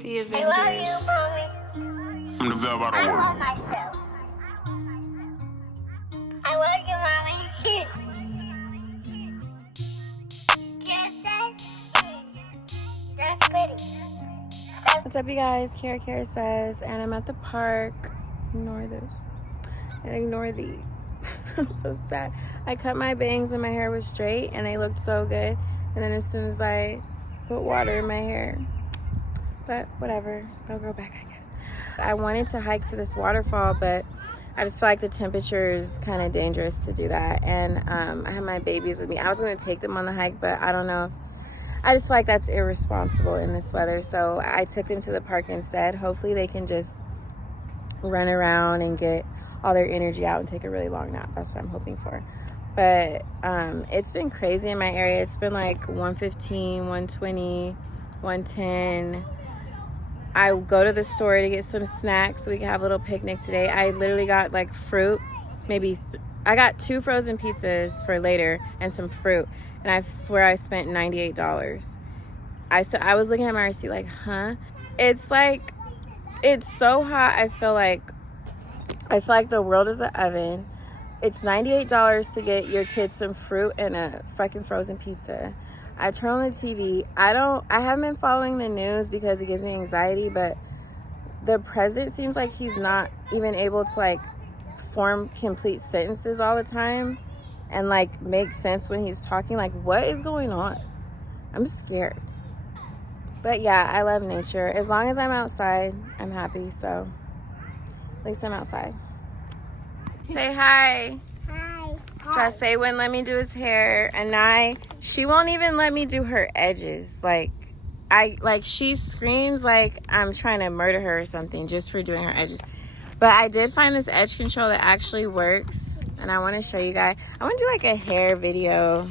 the Avengers. I love you, Mommy. I'm the Velvet I Award. love myself. I love you, Mommy. Yes, that's pretty. What's up, you guys? Kiarrasays, and I'm at the park. Ignore this. And ignore these. I'm so sad. I cut my bangs when my hair was straight, and they looked so good. And then as soon as I put water in my hair, but whatever, they'll grow back, I guess. I wanted to hike to this waterfall, but I just feel like the temperature is kind of dangerous to do that. And I have my babies with me. I was going to take them on the hike, but I don't know if I just feel like that's irresponsible in this weather. So I took them to the park instead. Hopefully they can just run around and get all their energy out and take a really long nap. That's what I'm hoping for. But it's been crazy in my area. It's been like 115, 120, 110. I go to the store to get some snacks so we can have a little picnic today. I literally got like fruit, I got 2 frozen pizzas for later and some fruit, and I swear I spent $98. I was looking at my receipt like, huh? It's like, it's so hot. I feel like the world is an oven. It's $98 to get your kids some fruit and a fucking frozen pizza. I turn on the TV. I haven't been following the news because it gives me anxiety, but the president seems like he's not even able to like form complete sentences all the time and like make sense when he's talking. Like, what is going on? I'm scared. But yeah, I love nature. As long as I'm outside, I'm happy. So at least I'm outside. Say hi. Hi. Jose wouldn't let me do his hair, and she won't even let me do her edges. Like she screams like I'm trying to murder her or something just for doing her edges. But I did find this edge control that actually works, and I want to show you guys. I want to do like a hair video,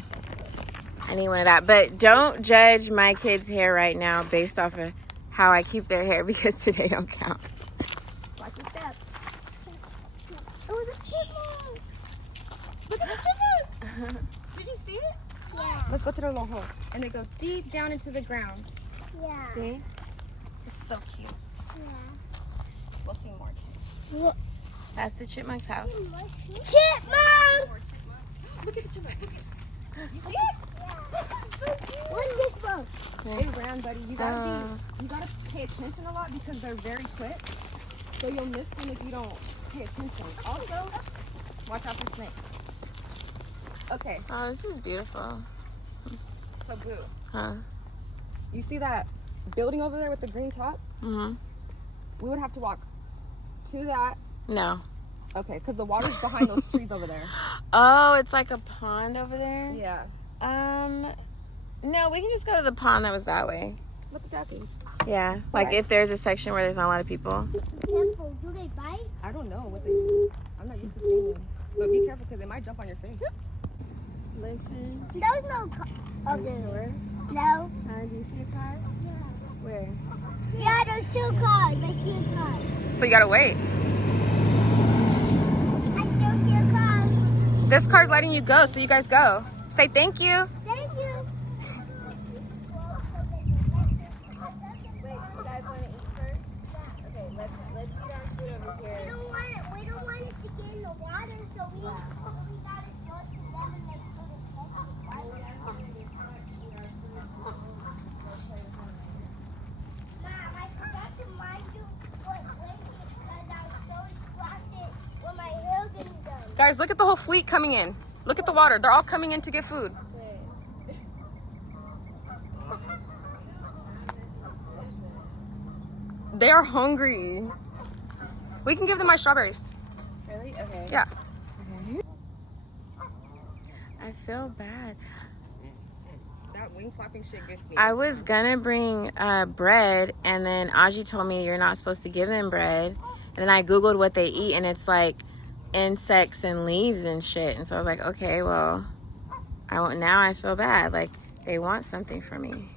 any one of that. But don't judge my kids' hair right now based off of how I keep their hair, because today don't count. Watch your step. Oh, the chipmunk. Look at the chipmunk. Did you see it? Yeah. Let's go to the little hole. And they go deep down into the ground. Yeah. See? It's so cute. Yeah. We'll see more too. Look. That's the chipmunk's house. Chipmunk! Look at the chipmunk. Look at you see it? Yeah. So cute. One chipmunk. They ran, buddy. You gotta pay attention a lot because they're very quick. So you'll miss them if you don't pay attention. Also, watch out for snakes. Okay, Oh, this is beautiful. so Boo, Huh? you see that building over there with the green top? Mm-hmm. We would have to walk to that. No. Okay, because the water's behind those trees over there. Oh, it's like a pond over there? Yeah. No, we can just go to the pond that was that way. Look at duckies. Yeah, like Okay. if there's a section where there's not a lot of people. Careful. Do they bite? I don't know what they. I'm not used to seeing them, but be careful because they might jump on your face. Listen. There's no car. Oh, there. No. Do you see a car? Where? Yeah, there's 2 cars. I see a car. So you gotta wait. I still see a car. This car's letting you go, so you guys go. Say thank you. Thank you. Wait, you guys want to eat first? Okay, let's eat our food over here. We don't want it to get in the water, so we gotta go to them and make sure to Mom, I forgot to mind you what because I was so distracted when my hair getting done. Guys, look at the whole fleet coming in. Look at the water. They're all coming in to get food. They are hungry. We can give them my strawberries. Really? Okay. Yeah. I feel bad. That wing flapping shit gets me. I was gonna bring bread, and then Aji told me you're not supposed to give them bread. And then I Googled what they eat, and it's like insects and leaves and shit. And so I was like, okay, well, now I feel bad. Like, they want something from me.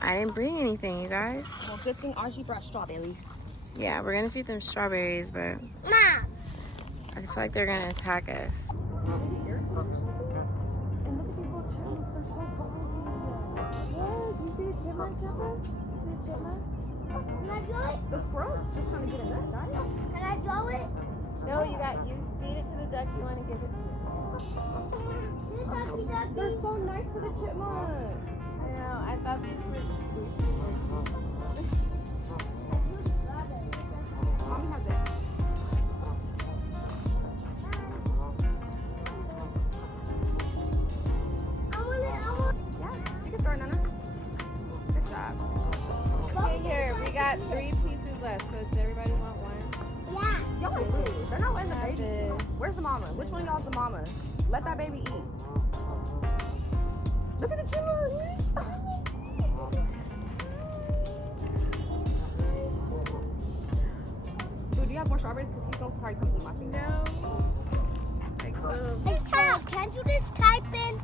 I didn't bring anything, you guys. Well, good thing Aji brought strawberries. Yeah, we're gonna feed them strawberries, but Mom. I feel like they're gonna attack us. And look at these little chipmunks. They're so cozy. Look, you see the chipmunk jumping? see a chipmunk? Can I draw it? The squirrel's just trying to get in there, got it? Can I draw it? No, you feed it to the duck you want to give it to. They're so nice to the chipmunks. I know, I thought these were Mommy has it. Yeah, you can throw it, Nana. Good job. Okay, here, we got 3 pieces left, so does everybody want one? Yeah. Y'all are rude. They're not letting the baby This. eat. Where's the mama? Which one of y'all's the mama? Let that baby eat. Look at the chipmunk. Dude, do you have more strawberries? Because he's going to probably come eat my finger. No. Hey, Sam, can't you just type in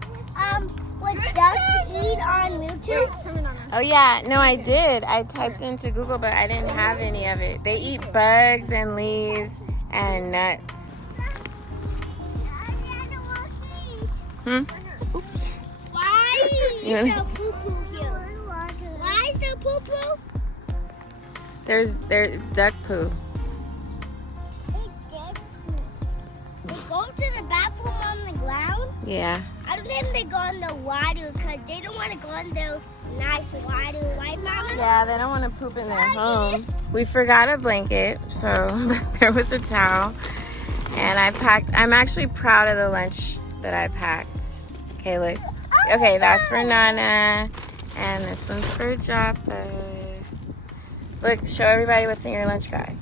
what ducks eat on YouTube? Come in, Nana. Oh yeah, no, I did. I typed into Google, but I didn't have any of it. They eat bugs and leaves and nuts. Hmm? Why is Yeah. there poo-poo here? Why is there poo-poo? It's duck poo. They go to the bathroom on the ground? Yeah. I don't think they go in the water because they don't want to go in the nice water, right, Mama? Yeah, they don't want to poop in their home. We forgot a blanket, so there was a towel. And I'm actually proud of the lunch that I packed. Okay, look. Okay, that's for Nana. And this one's for Joppa. Look, show everybody what's in your lunch bag.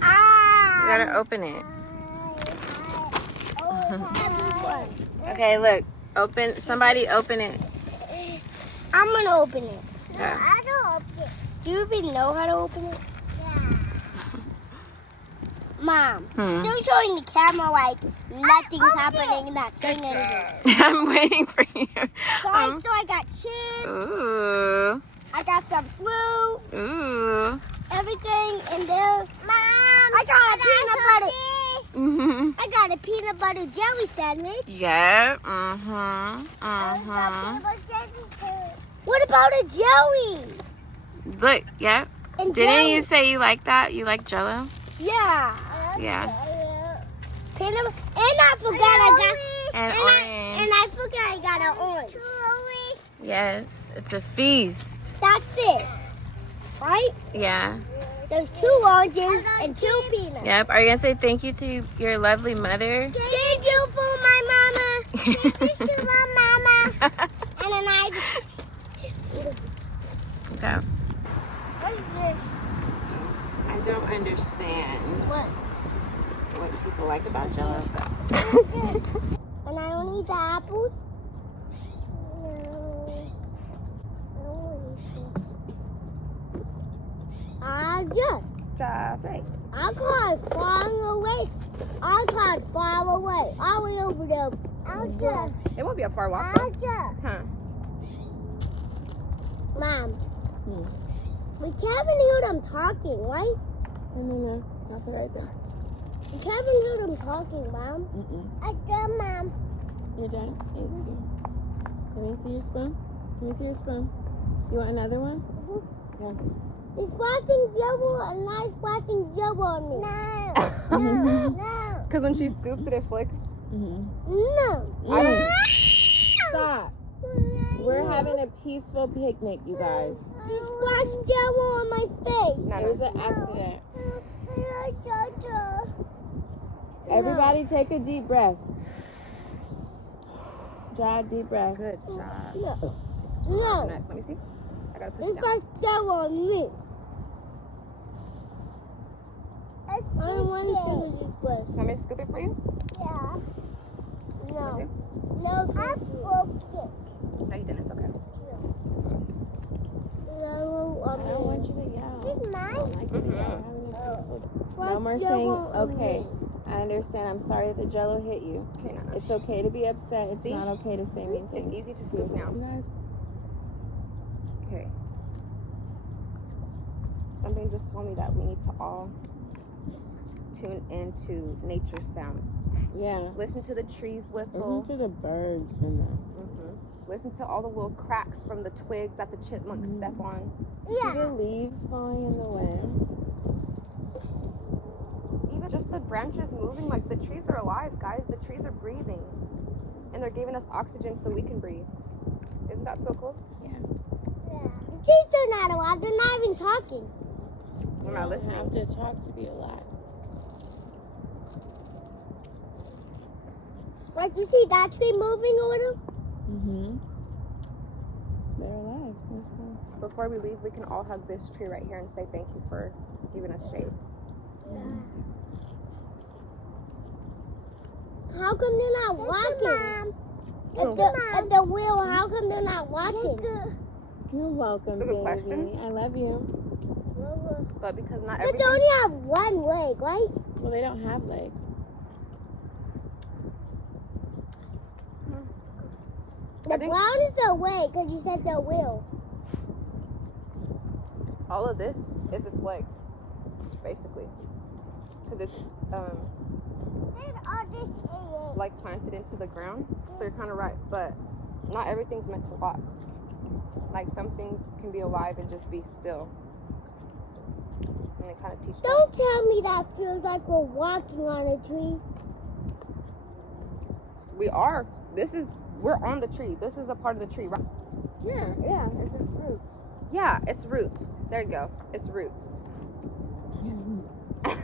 You gotta open it. Okay, look. Somebody open it. I'm gonna open it. Yeah. I don't open it. Do you even know how to open it? Yeah. Mom, still showing the camera like nothing's happening, not saying anything. I'm waiting for you. So I got chips, Ooh. I got some fruit, Ooh. everything in there. Mom, I got a peanut butter. Mm-hmm. I got a peanut butter jelly sandwich. Yep. Mm-hmm. Mm-hmm. What about a jelly? Look, yep. And Didn't jelly. you say you like that? You like Jell-O? Yeah. Yeah. Peanut, and I forgot I got And orange. and I forgot I got an orange. Yes. It's a feast. That's it. Right? Yeah. There's 2 oranges and 2 peanuts. Yep. Are you gonna say thank you to your lovely mother? Thank you for my mama. Thank you to my mama. And then I just... Okay. What is this? I don't understand what people like about Jell-O. And I don't eat the apples? No. I don't want to eat this. I just... Just say. I caught it far away. I caught it far away. All the way over there. It won't be a far walk, though. Huh? Mom. We can't even hear them talking, right? No. That's it right there. We can't even hear them talking, Mom. I got Mom. You're done? Thank you. Let me see your spoon. Let me see your spoon. You want another one? Yeah. He's splashing jello and I'm splashing jello on me. No. Because when she scoops it, it flicks. No. Stop. We're having a peaceful picnic, you guys. She splashed jello on my face. No, It was an accident. Everybody take a deep breath. Draw a deep breath. Good job. No. Let me see. I gotta push He it down. splashed jello on me. I don't want to do this. Want me to scoop it for you? Yeah. Let me No. see. No, I broke it. No, you didn't. It's okay. Jello on I me. don't want you to yell. This is I don't like you to yell. We're having a peaceful- No more saying, Jello on okay, me. I understand. I'm sorry that the Jell-O hit you. Okay, Nana. It's okay to be upset. It's See? not okay to say mean It's things. easy to scoop now. You guys? Okay. Something just told me that we need to all tune into nature sounds. Yeah. Listen to the trees whistle. Listen to the birds and the... Listen to all the little cracks from the twigs that the chipmunks step on. See the leaves falling in the wind? Even just the branches moving, like the trees are alive, guys. The trees are breathing. And they're giving us oxygen so we can breathe. Isn't that so cool? Yeah. The trees are not alive. They're not even talking. We're not listening. You have to talk to be alive. Like, you see that tree moving a little? Mm-hmm. They're alive. That's cool. Before we leave, we can all hug this tree right here and say thank you for giving us shade. How come they're not walking? At the wheel, how come they're not walking? You're welcome, Good baby. question. I love you. But because not But everything... they only have one leg, right? Well, they don't have legs. The brown is the leg, because you said the wheel. All of this is its legs, basically. Because it's like planted into the ground. So you're kind of right. But not everything's meant to walk. Like some things can be alive and just be still. And it kind of teaches Don't us. tell me that feels like we're walking on a tree. We are. We're on the tree. This is a part of the tree, right? Yeah, it's its roots. Yeah, it's roots. There you go. It's roots.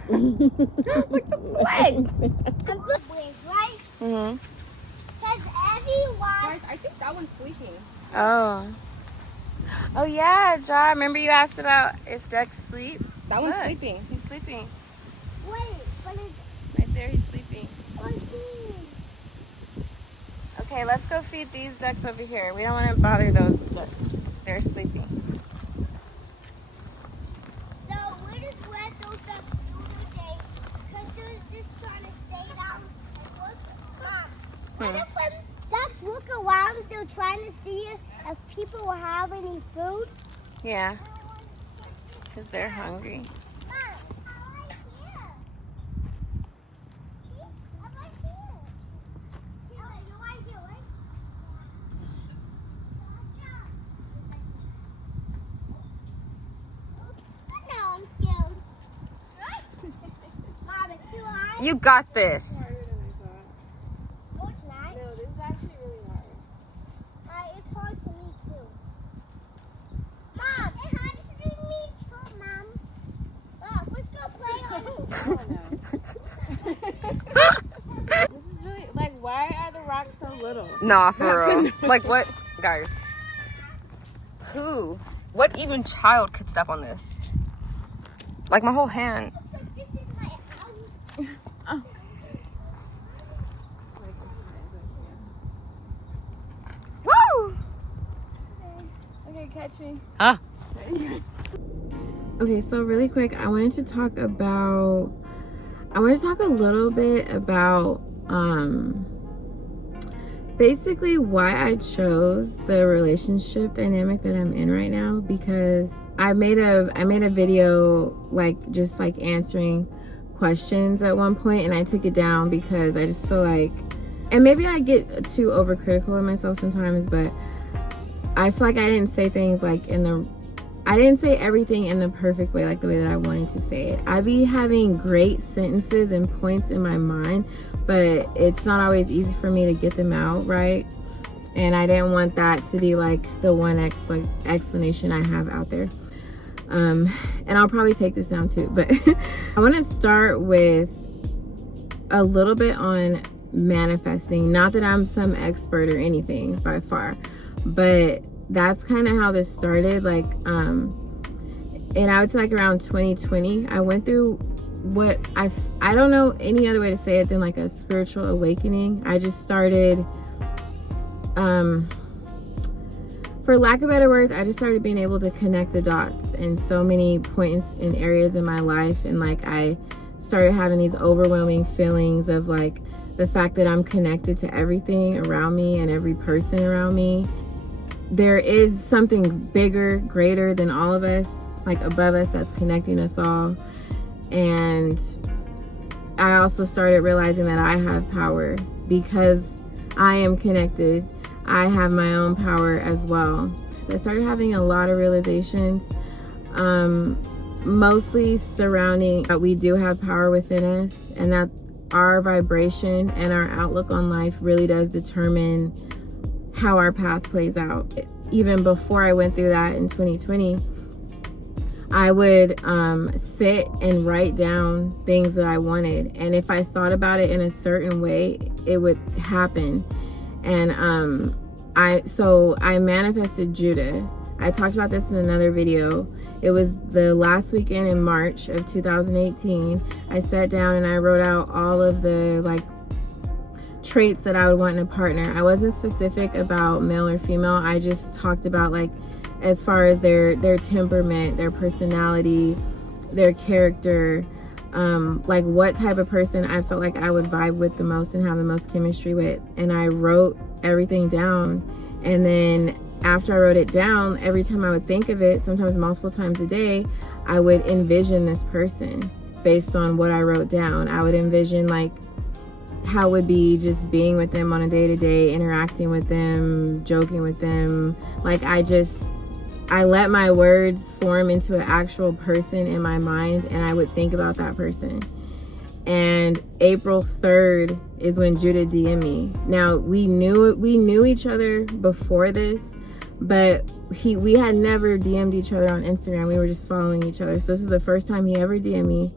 Look at the legs. I'm big, right? Mm-hmm. Because everyone... Guys, I think that one's sleeping. Oh. Oh, yeah, Ja. Remember you asked about if ducks sleep? That one's Look, sleeping. He's sleeping. Wait, but it's... Right there, he's sleeping. Okay. Okay, let's go feed these ducks over here. We don't want to bother those ducks. They're sleeping. So we just let those ducks do their thing because they're just trying to stay down and look. Mom, what if when ducks look around, they're trying to see if people will have any food? Yeah, because they're hungry. Mom, I'm right here. See? I'm right here. See, you're right here, right? Now I'm scared. Right? Mom, it's too hard. You got this. Harder than I thought. No, it's not. No, this is actually really hard. It's hard to me too. Mom, it's hard to me too, Mom. Mom, let's go play on it. This is really, like, why are the rocks so little? Nah, for real. Like what? Guys. What even child could step on this? Like my whole hand. So this is my house. Woo! Okay, catch me. Ah. Okay, so really quick, I wanted to talk a little bit about basically why I chose the relationship dynamic that I'm in right now, because I made a video just answering questions at one point, and I took it down because I just feel like, and maybe I get too overcritical of myself sometimes, but I feel like I didn't say things I didn't say everything in the perfect way, like the way that I wanted to say it. I be having great sentences and points in my mind, but it's not always easy for me to get them out right. And I didn't want that to be like the one explanation I have out there. And I'll probably take this down too, but I want to start with a little bit on manifesting. Not that I'm some expert or anything by far, but that's kind of how this started. And I would say around 2020, I went through what I don't know any other way to say it than a spiritual awakening. I just started, for lack of better words, I just started being able to connect the dots in so many points in areas in my life. And I started having these overwhelming feelings of the fact that I'm connected to everything around me and every person around me. There is something bigger, greater than all of us, above us, that's connecting us all. And I also started realizing that I have power because I am connected. I have my own power as well. So I started having a lot of realizations, mostly surrounding that we do have power within us, and that our vibration and our outlook on life really does determine how our path plays out. Even before I went through that in 2020, I would sit and write down things that I wanted, and if I thought about it in a certain way, it would happen. And I manifested Judah. I talked about this in another video. It was the last weekend in March of 2018. I sat down and I wrote out all of the like traits that I would want in a partner. I wasn't specific about male or female. I just talked about like as far as their temperament, their personality, their character, like what type of person I felt like I would vibe with the most and have the most chemistry with. And I wrote everything down, and then after I wrote it down, every time I would think of it, sometimes multiple times a day, I would envision this person based on what I wrote down. I would envision like how it would be just being with them on a day-to-day, interacting with them, joking with them. Like I let my words form into an actual person in my mind, and I would think about that person. And April 3rd is when Judah DM'd me. Now we knew each other before this, but we had never DM'd each other on Instagram. We were just following each other. So this is the first time he ever DM'd me.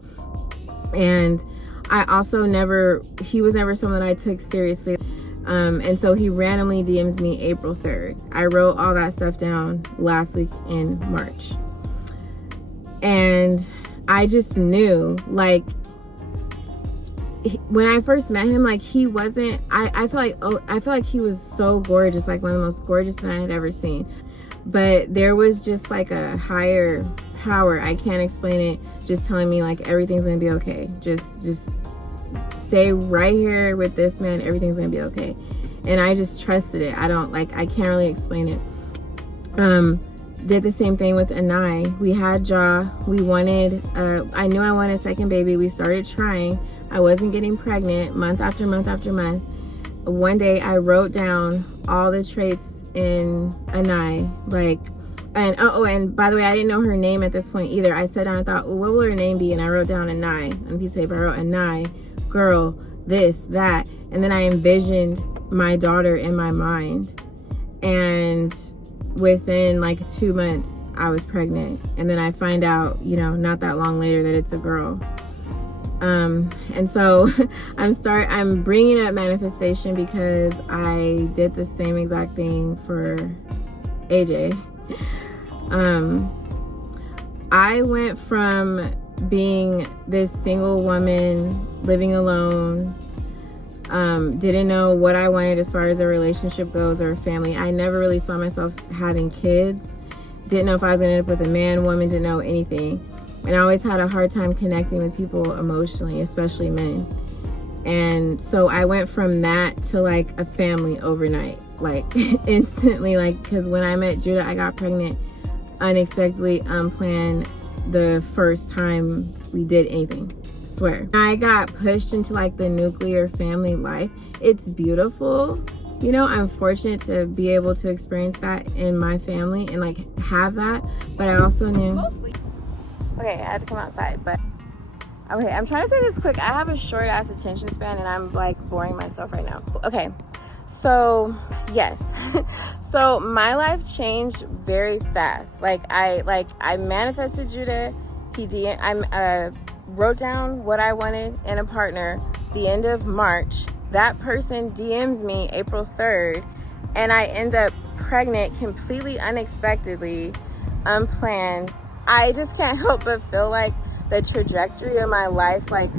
And I also he was never someone I took seriously. And so he randomly DMs me April 3rd. I wrote all that stuff down last week in March. And I just knew, like, when I first met him, like he wasn't, I feel like he was so gorgeous, like one of the most gorgeous men I had ever seen. But there was just like a higher power, I can't explain it, just telling me like everything's gonna be okay. Just stay right here with this man, everything's gonna be okay. And I just trusted it. I can't really explain it. Did the same thing with Anai. We had Jaw. We wanted, I knew I wanted a second baby. We started trying. I wasn't getting pregnant month after month after month. One day I wrote down all the traits in Anai, like, and by the way, I didn't know her name at this point either. I sat down and thought, well, what will her name be? And I wrote down Anai on a piece of paper. I wrote Anai, girl, this, that. And then I envisioned my daughter in my mind. And within like 2 months, I was pregnant. And then I find out, not that long later, that it's a girl. And so I'm bringing up manifestation because I did the same exact thing for AJ. I went from being this single woman living alone, didn't know what I wanted as far as a relationship goes or a family. I never really saw myself having kids. Didn't know if I was gonna end up with a man, woman, didn't know anything. And I always had a hard time connecting with people emotionally, especially men. And so I went from that to like a family overnight, like instantly, like, because when I met Judah, I got pregnant unexpectedly, unplanned, the first time we did anything, swear. I got pushed into like the nuclear family life. It's beautiful. I'm fortunate to be able to experience that in my family and like have that, but I also knew. Mostly. Okay, I had to come outside, but okay, I'm trying to say this quick. I have a short ass attention span and I'm like boring myself right now. Okay, so yes. So my life changed very fast. I manifested Judah. I wrote down what I wanted in a partner the end of March. That person DMs me April 3rd, and I end up pregnant completely unexpectedly, unplanned. I just can't help but feel like the trajectory of my life, like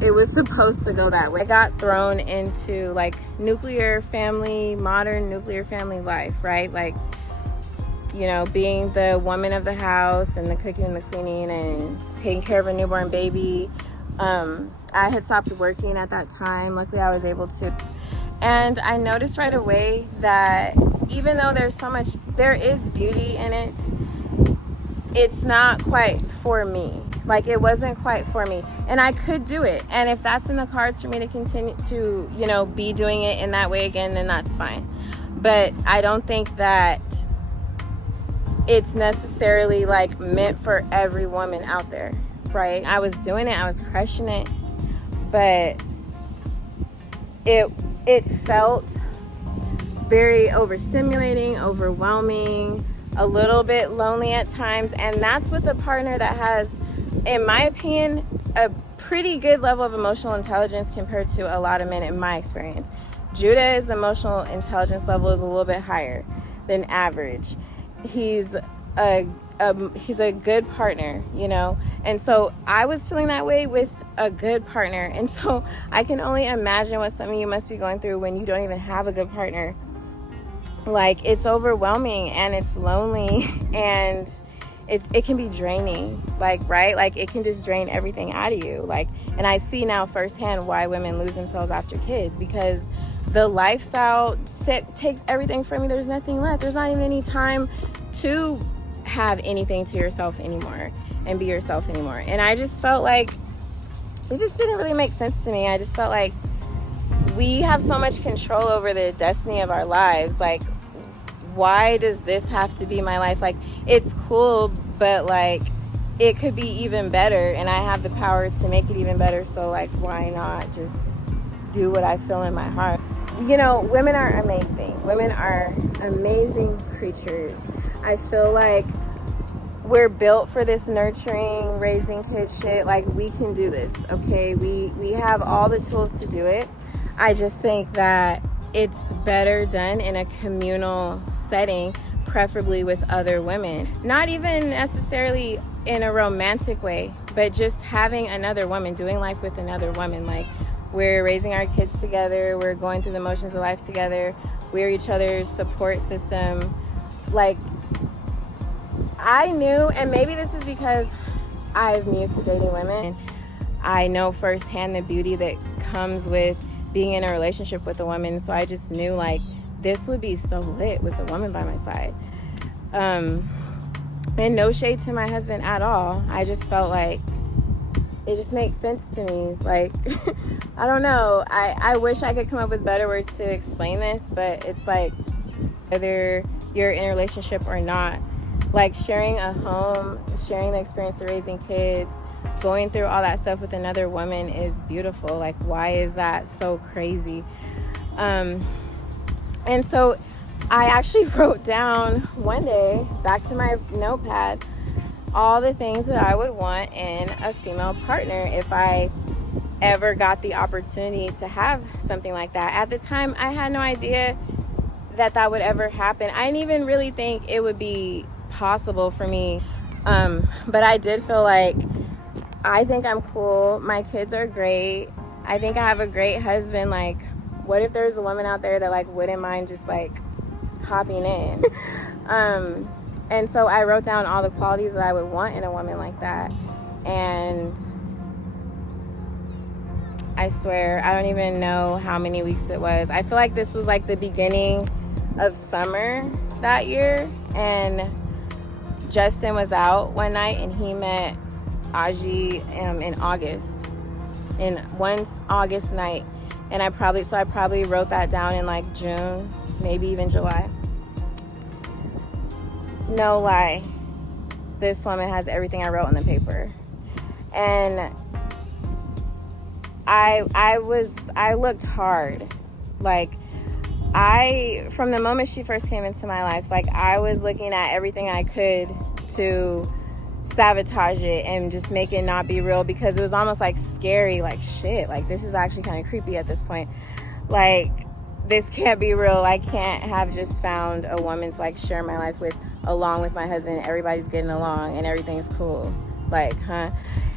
it was supposed to go that way. I got thrown into like nuclear family, modern nuclear family life, right? Like, being the woman of the house and the cooking and the cleaning and taking care of a newborn baby. I had stopped working at that time. Luckily, I was able to. And I noticed right away that even though there is beauty in it, it's not quite for me. Like, it wasn't quite for me. And I could do it. And if that's in the cards for me to continue to, be doing it in that way again, then that's fine. but I don't think that it's necessarily like meant for every woman out there, right? I was doing it, I was crushing it, but it felt very overstimulating, overwhelming, a little bit lonely at times. And that's with a partner that has, in my opinion, a pretty good level of emotional intelligence compared to a lot of men in my experience. Judah's emotional intelligence level is a little bit higher than average. He's a good partner, you know? And so I was feeling that way with a good partner. And so I can only imagine what some of you must be going through when you don't even have a good partner. Like, it's overwhelming and it's lonely and it can be draining, like, right? Like, it can just drain everything out of you. Like, and I see now firsthand why women lose themselves after kids, because the lifestyle takes everything from you. There's nothing left. There's not even any time to have anything to yourself anymore and be yourself anymore. And I just felt like it just didn't really make sense to me. I just felt like we have so much control over the destiny of our lives. Like, why does this have to be my life? Like, it's cool, but like, it could be even better, and I have the power to make it even better. So like, why not just do what I feel in my heart? You know, women are amazing. Women are amazing creatures. I feel like we're built for this nurturing, raising kids shit. Like, we can do this, okay? We have all the tools to do it. I just think that it's better done in a communal setting, preferably with other women. Not even necessarily in a romantic way, but just having another woman, doing life with another woman. Like, we're raising our kids together, we're going through the motions of life together, we're each other's support system. Like, I knew, and maybe this is because I'm used to dating women, I know firsthand the beauty that comes with being in a relationship with a woman. So I just knew, like, this would be so lit with a woman by my side. And no shade to my husband at all. I just felt like it just makes sense to me. Like, I don't know. I wish I could come up with better words to explain this, but it's like, whether you're in a relationship or not, like, sharing a home, sharing the experience of raising kids, going through all that stuff with another woman is beautiful. Like, why is that so crazy? And so I actually wrote down one day, back to my notepad, all the things that I would want in a female partner if I ever got the opportunity to have something like that. At the time, I had no idea that that would ever happen. I didn't even really think it would be possible for me. But I did feel like, I think I'm cool. My kids are great. I think I have a great husband. Like, what if there's a woman out there that, like, wouldn't mind just, like, hopping in? And so I wrote down all the qualities that I would want in a woman like that. And I swear, I don't even know how many weeks it was. I feel like this was like the beginning of summer that year. And Justin was out one night and he met Aji in August, in one August night. And I probably wrote that down in like June, maybe even July. No lie, this woman has everything I wrote on the paper. And I looked hard. Like, from the moment she first came into my life, like, I was looking at everything I could to sabotage it and just make it not be real, because it was almost like scary, like, shit, like, this is actually kind of creepy at this point. Like, this can't be real. I can't have just found a woman to, like, share my life with, along with my husband. Everybody's getting along and everything's cool. Like, huh?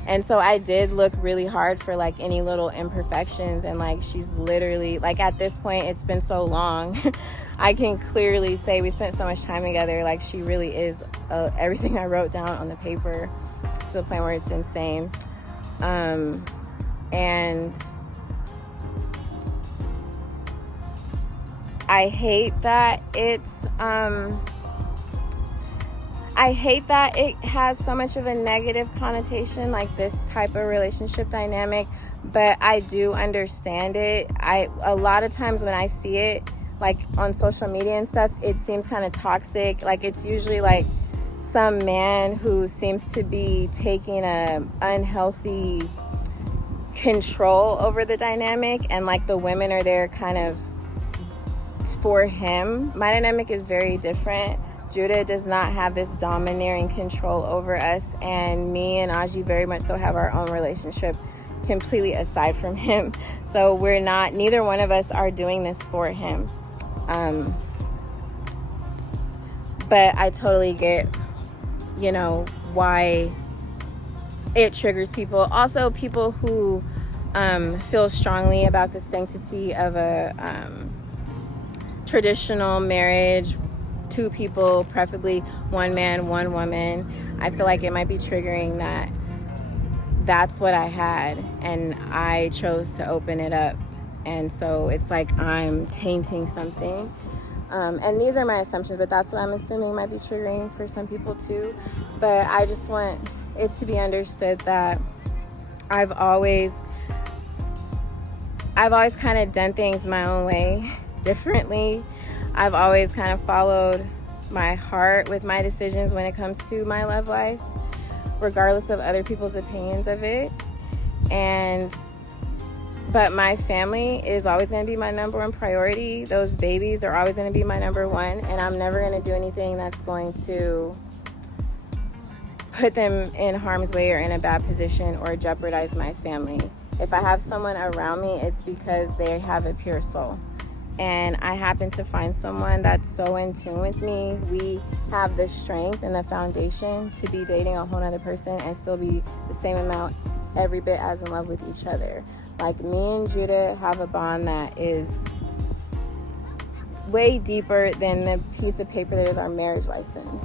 And so I did look really hard for, like, any little imperfections. And, like, she's literally, like, at this point, it's been so long. I can clearly say we spent so much time together. Like, she really is everything I wrote down on the paper, to the point where it's insane. And I hate that it has so much of a negative connotation, like this type of relationship dynamic, but I do understand it. A lot of times when I see it, like on social media and stuff, it seems kind of toxic. Like it's usually like some man who seems to be taking a unhealthy control over the dynamic, and like the women are there kind of for him. My dynamic is very different. Judah does not have this domineering control over us, and me and Aji very much so have our own relationship completely aside from him. So we're not, neither one of us are doing this for him. But I totally get, you know, why it triggers people. Also, people who feel strongly about the sanctity of a traditional marriage, 2 people, preferably 1 man, 1 woman. I feel like it might be triggering that that's what I had and I chose to open it up. And so it's like I'm tainting something. And these are my assumptions, but that's what I'm assuming might be triggering for some people too. But I just want it to be understood that I've always kind of done things my own way, differently. I've always kind of followed my heart with my decisions when it comes to my love life, regardless of other people's opinions of it. But my family is always going to be my number 1 priority. Those babies are always going to be my number 1, and I'm never going to do anything that's going to put them in harm's way or in a bad position or jeopardize my family. If I have someone around me, it's because they have a pure soul. And I happen to find someone that's so in tune with me. We have the strength and the foundation to be dating a whole other person and still be the same amount, every bit as in love with each other. Like, me and Judah have a bond that is way deeper than the piece of paper that is our marriage license.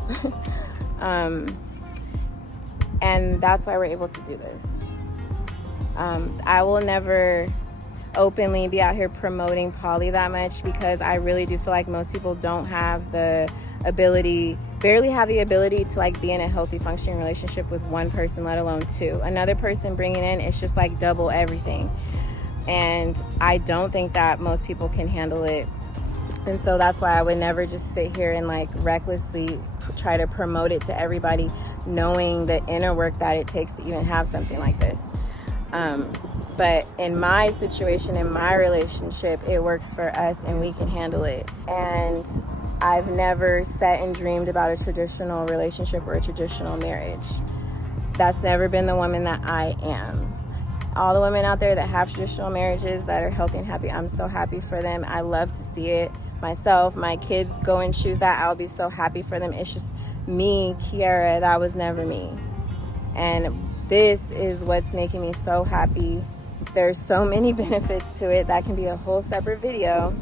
And that's why we're able to do this. I will never openly be out here promoting poly that much, because I really do feel like most people don't have the ability, barely have the ability to like be in a healthy functioning relationship with 1 person, let alone 2. Another person bringing in, it's just like double everything. And I don't think that most people can handle it. And so that's why I would never just sit here and like recklessly try to promote it to everybody, knowing the inner work that it takes to even have something like this. But in my situation, in my relationship, it works for us and we can handle it. And I've never sat and dreamed about a traditional relationship or a traditional marriage. That's never been the woman that I am. All the women out there that have traditional marriages that are healthy and happy, I'm so happy for them. I love to see it myself. My kids go and choose that. I'll be so happy for them. It's just me, Kiara, that was never me. And this is what's making me so happy. There's so many benefits to it. That can be a whole separate video.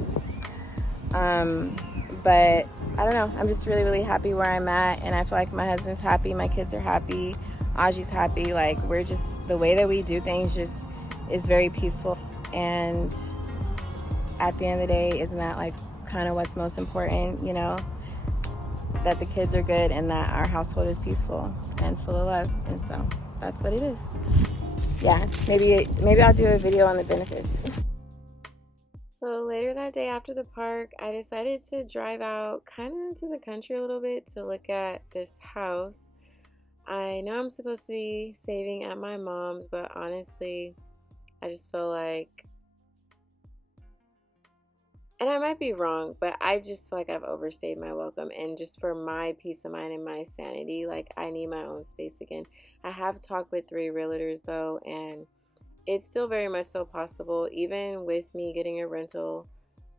But I don't know. I'm just really, really happy where I'm at. And I feel like my husband's happy. My kids are happy. Aji's happy. Like, we're just, the way that we do things just is very peaceful. And at the end of the day, isn't that like kind of what's most important, you know? That the kids are good and that our household is peaceful and full of love. And so that's what it is. Yeah, maybe I'll do a video on the benefits. So later that day after the park, I decided to drive out kind of into the country a little bit to look at this house. I know I'm supposed to be saving at my mom's, but honestly, I just feel like, and I might be wrong, but I just feel like I've overstayed my welcome. And just for my peace of mind and my sanity, like, I need my own space again. I have talked with 3 realtors though, and it's still very much so possible, even with me getting a rental,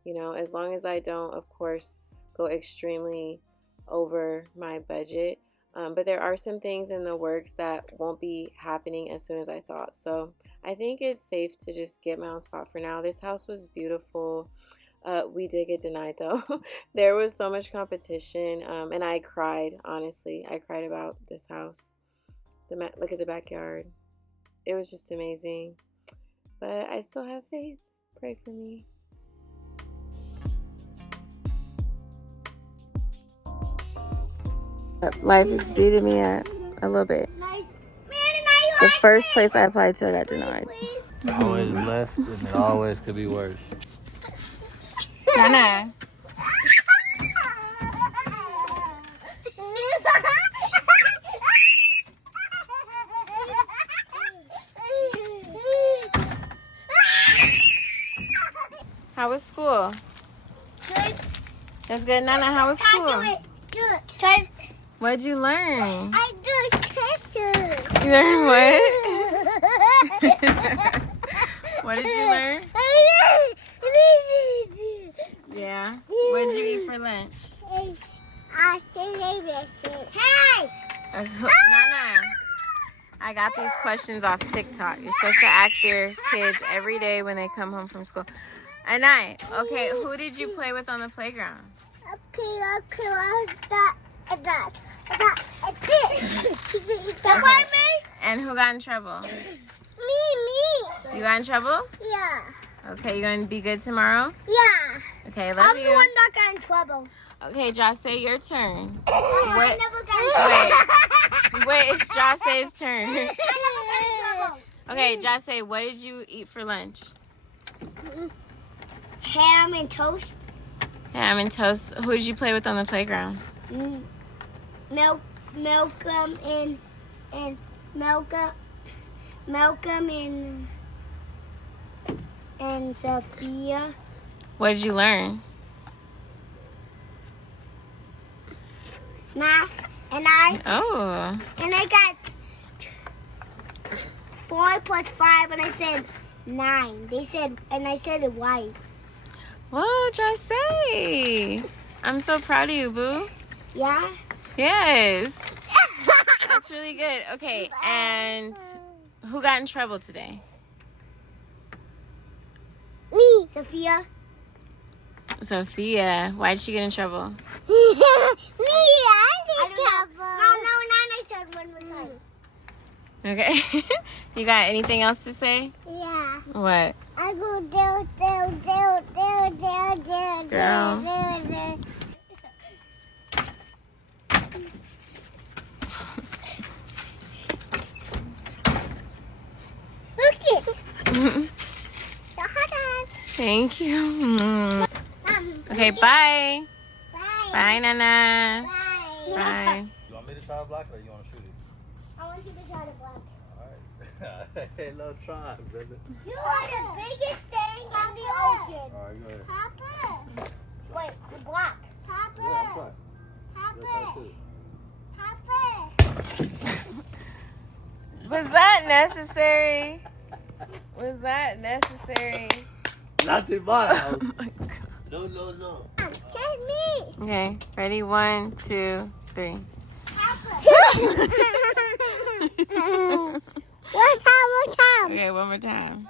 you know, as long as I don't, of course, go extremely over my budget. But there are some things in the works that won't be happening as soon as I thought. So I think it's safe to just get my own spot for now. This house was beautiful. We did get denied though. There was so much competition, and I cried, honestly. I cried about this house. Look at the backyard. It was just amazing. But I still have faith. Pray for me. Life is beating me up a little bit. The first place I applied to, I got denied. Always blessed, and it always could be worse. Nana. How was school? Good. That's good. Nana, how was school? Good. What'd you learn? I do tested. You learned what? What did you learn? Yeah. What did you eat for lunch? Hey! Nana, I got these questions off TikTok. You're supposed to ask your kids every day when they come home from school. Okay, who did you play with on the playground? And who got in trouble? Me. You got in trouble? Yeah. Okay, you going to be good tomorrow? Yeah. Okay, love I'm you. the one that got in trouble. Okay, Jase, your turn. I never got in trouble. Wait, it's Jase's turn. I never got in trouble. Okay, Jase, what did you eat for lunch? Ham and toast. Ham and toast. Who did you play with on the playground? Malcolm and Sophia. What did you learn? Math and Oh. I got 4 plus 5 and I said 9. They said and I said it right. Whoa, Jase. I'm so proud of you, boo. Yeah. Yes. That's really good. Okay, and who got in trouble today? Me, Sophia. Sophia. Why did she get in trouble? Me, I did trouble. No, I said one more time. Okay. You got anything else to say? Yeah. What? I go Girl. Look it. Thank you. Okay, bye. Bye, Nana. Bye. You want me to try to block it or you want to shoot it? I want you to try to block. Alright. Hey, little try, brother. You are the biggest thing in the ocean. Alright, go ahead. Papa. Wait, the block. Papa. Yeah, I'm trying. Papa. Papa. Was that necessary? Was that necessary? Not in my house. Oh my God. No. Just me. Okay, ready? 1, 2, 3. One time. Okay, one more time.